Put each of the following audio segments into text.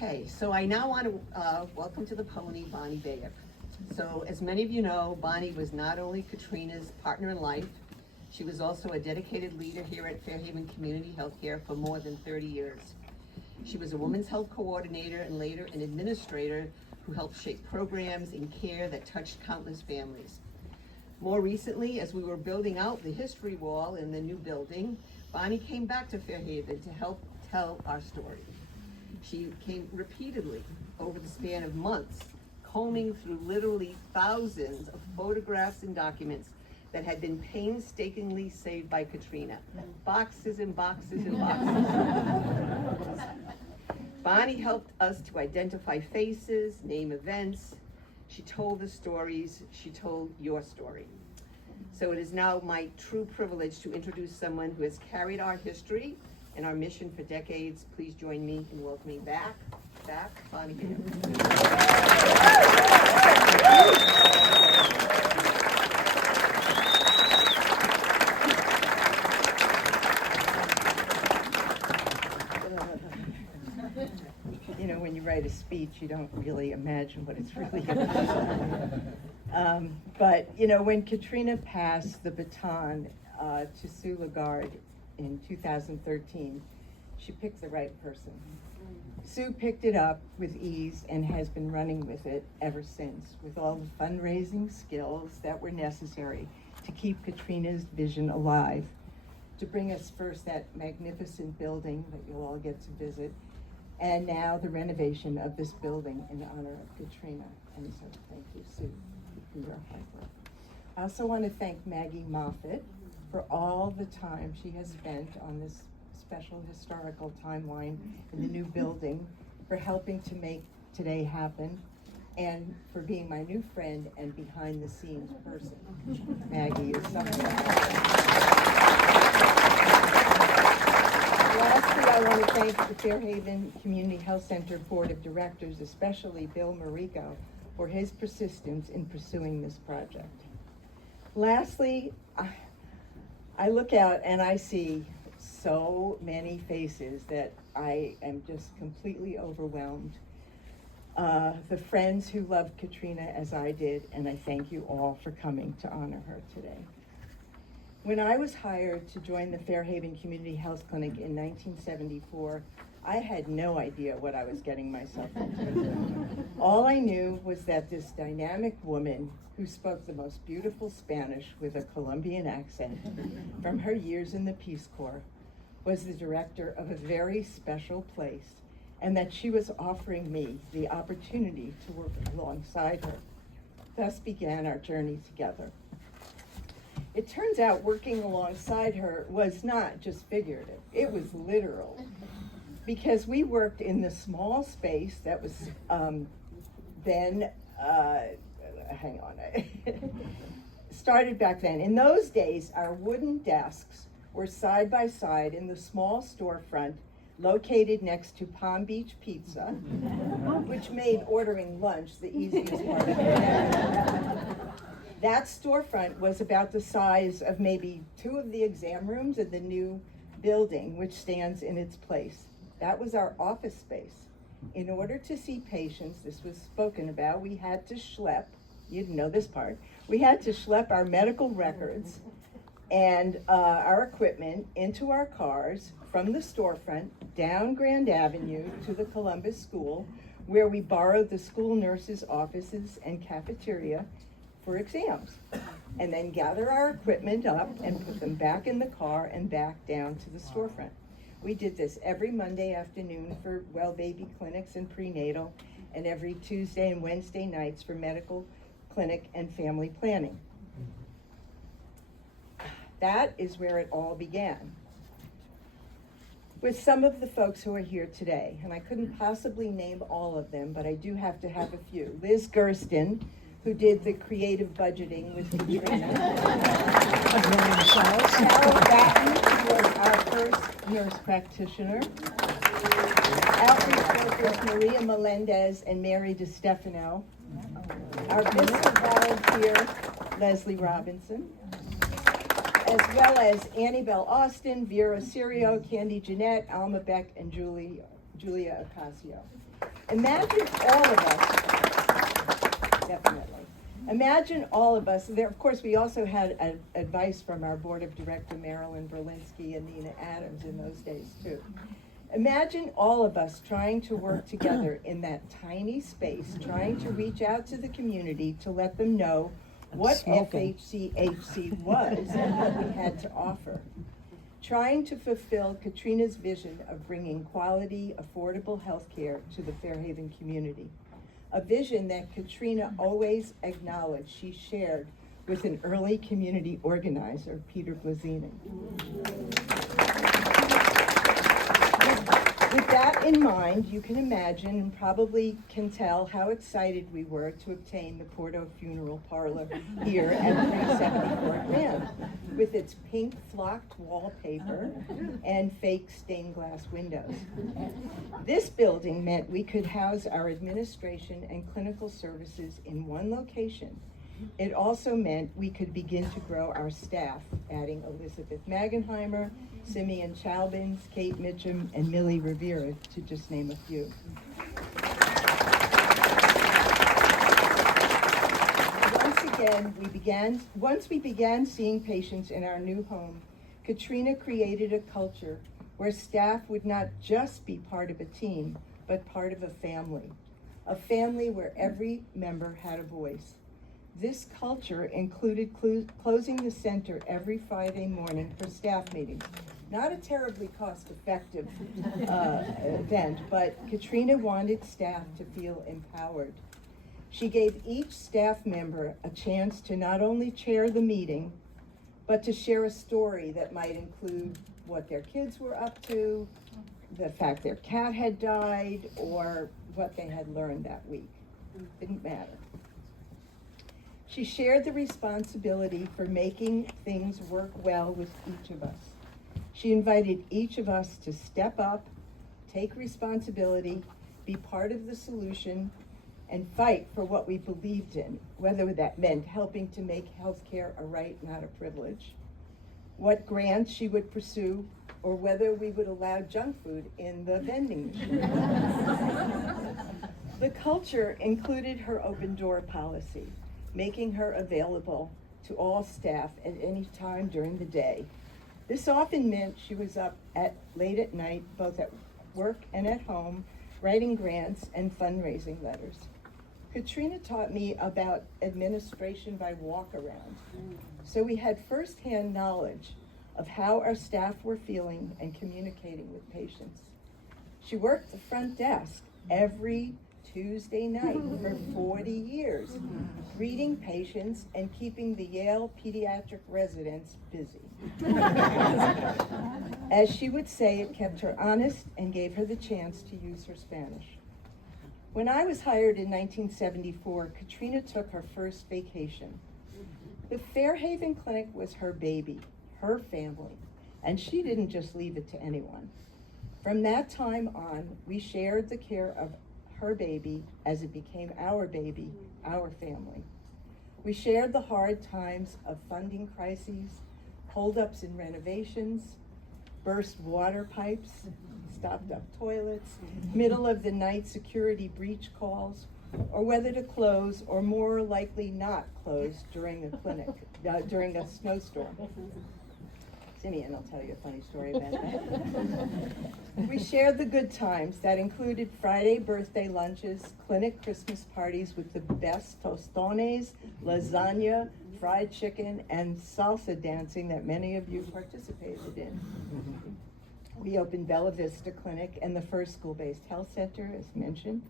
Okay, so I now want to welcome to the pony Bonnie Bayer. So as many of you know, Bonnie was not only Katrina's partner in life, she was also a dedicated leader here at Fairhaven Community Healthcare for more than 30 years. She was a women's health coordinator and later an administrator who helped shape programs and care that touched countless families. More recently, as we were building out the history wall in the new building, Bonnie came back to Fairhaven to help tell our story. She came repeatedly over the span of months, combing through literally thousands of photographs and documents that had been painstakingly saved by Katrina. Boxes and boxes and boxes. Bonnie helped us to identify faces, name events. She told the stories. She told your story. So it is now my true privilege to introduce someone who has carried our history and our mission for decades. Please join me in welcoming back, Bonnie Bayer. You know, when you write a speech, you don't really imagine what it's really about. But, you know, when Katrina passed the baton to Sue Lagarde in 2013, she picked the right person. Sue picked it up with ease and has been running with it ever since, with all the fundraising skills that were necessary to keep Katrina's vision alive, to bring us first that magnificent building that you'll all get to visit, and now the renovation of this building in honor of Katrina. And so thank you, Sue, for your hard work. I also want to thank Maggie Moffett for all the time she has spent on this special historical timeline in the new building, for helping to make today happen, and for being my new friend and behind the scenes person. Maggie is something. Lastly, I want to thank the Fairhaven Community Health Center Board of Directors, especially Bill Marico, for his persistence in pursuing this project. Lastly, I look out and I see so many faces that I am just completely overwhelmed. The friends who loved Katrina as I did, and I thank you all for coming to honor her today. When I was hired to join the Fairhaven Community Health Clinic in 1974, I had no idea what I was getting myself into. All I knew was that this dynamic woman who spoke the most beautiful Spanish with a Colombian accent from her years in the Peace Corps was the director of a very special place, and that she was offering me the opportunity to work alongside her. Thus began our journey together. It turns out working alongside her was not just figurative, it was literal. Because we worked in the small space that was started back then. In those days, our wooden desks were side by side in the small storefront located next to Palm Beach Pizza, which made ordering lunch the easiest part of the day. That storefront was about the size of maybe 2 of the exam rooms in the new building, which stands in its place. That was our office space. In order to see patients, this was spoken about, we had to schlep, you didn't know this part, we had to schlep our medical records and our equipment into our cars from the storefront down Grand Avenue to the Columbus School, where we borrowed the school nurses' offices and cafeteria for exams, and then gather our equipment up and put them back in the car and back down to the storefront. We did this every Monday afternoon for well baby clinics and prenatal, and every Tuesday and Wednesday nights for medical clinic and family planning. That is where it all began, with some of the folks who are here today. And I couldn't possibly name all of them, but I do have to have a few. Liz Gersten, who did the creative budgeting with Katrina. Carol Batten was our first nurse practitioner. Outreach workers Maria Melendez and Mary DiStefano. Our business volunteer, Leslie Robinson. As well as Annie Bell Austin, Vera Sirio, Candy Jeanette, Alma Beck, and Julie Julia Ocasio. Imagine all of us, definitely. Imagine all of us, there, of course, we also had advice from our board of director, Marilyn Berlinski and Nina Adams in those days too. Imagine all of us trying to work together in that tiny space, trying to reach out to the community to let them know what FHCHC was and what we had to offer. Trying to fulfill Katrina's vision of bringing quality, affordable health care to the Fairhaven community. A vision that Katrina always acknowledged she shared with an early community organizer, Peter Blazini. With that in mind, you can imagine and probably can tell how excited we were to obtain the Porto Funeral Parlor here at 374 Grand, with its pink flocked wallpaper and fake stained glass windows. This building meant we could house our administration and clinical services in one location. It also meant we could begin to grow our staff, adding Elizabeth Magenheimer, Simeon Chalbins, Kate Mitchum, and Millie Rivera, to just name a few. Once we began seeing patients in our new home, Katrina created a culture where staff would not just be part of a team, but part of a family where every member had a voice. This culture included closing the center every Friday morning for staff meetings. Not a terribly cost-effective event, but Katrina wanted staff to feel empowered. She gave each staff member a chance to not only chair the meeting, but to share a story that might include what their kids were up to, the fact their cat had died, or what they had learned that week. Didn't matter. She shared the responsibility for making things work well with each of us. She invited each of us to step up, take responsibility, be part of the solution, and fight for what we believed in, whether that meant helping to make healthcare a right, not a privilege, what grants she would pursue, or whether we would allow junk food in the vending machine. The culture included her open door policy, making her available to all staff at any time during the day. This often meant she was up late at night, both at work and at home, writing grants and fundraising letters. Katrina taught me about administration by walk-around, so we had firsthand knowledge of how our staff were feeling and communicating with patients. She worked the front desk every Tuesday night for 40 years, greeting patients and keeping the Yale pediatric residents busy. As she would say, it kept her honest and gave her the chance to use her Spanish. When I was hired in 1974, Katrina took her first vacation. The Fairhaven Clinic was her baby, her family, and she didn't just leave it to anyone. From that time on, we shared the care of her baby as it became our baby, our family. We shared the hard times of funding crises, holdups in renovations, burst water pipes, stopped up toilets, middle of the night security breach calls, or whether to close or more likely not close during the clinic, during a snowstorm. Simeon will tell you a funny story about that. We shared the good times that included Friday birthday lunches, clinic Christmas parties with the best tostones, lasagna, fried chicken, and salsa dancing that many of you participated in. We opened Bella Vista Clinic and the first school-based health center, as mentioned,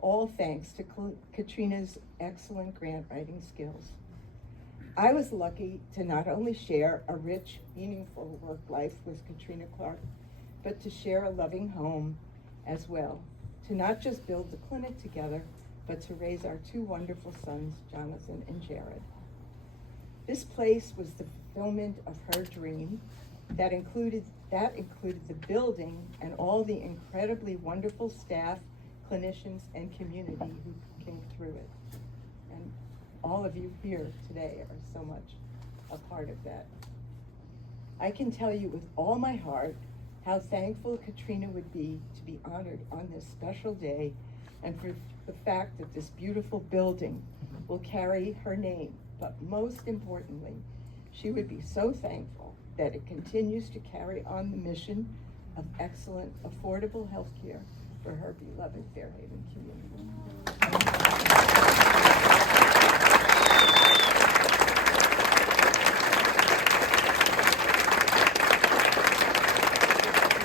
all thanks to Katrina's excellent grant writing skills. I was lucky to not only share a rich, meaningful work life with Katrina Clark, but to share a loving home as well, to not just build the clinic together, but to raise our two wonderful sons, Jonathan and Jared. This place was the fulfillment of her dream that included the building and all the incredibly wonderful staff, clinicians, and community who came through it. And all of you here today are so much a part of that. I can tell you with all my heart how thankful Katrina would be to be honored on this special day, and for the fact that this beautiful building will carry her name. But most importantly, she would be so thankful that it continues to carry on the mission of excellent, affordable health care for her beloved Fairhaven community.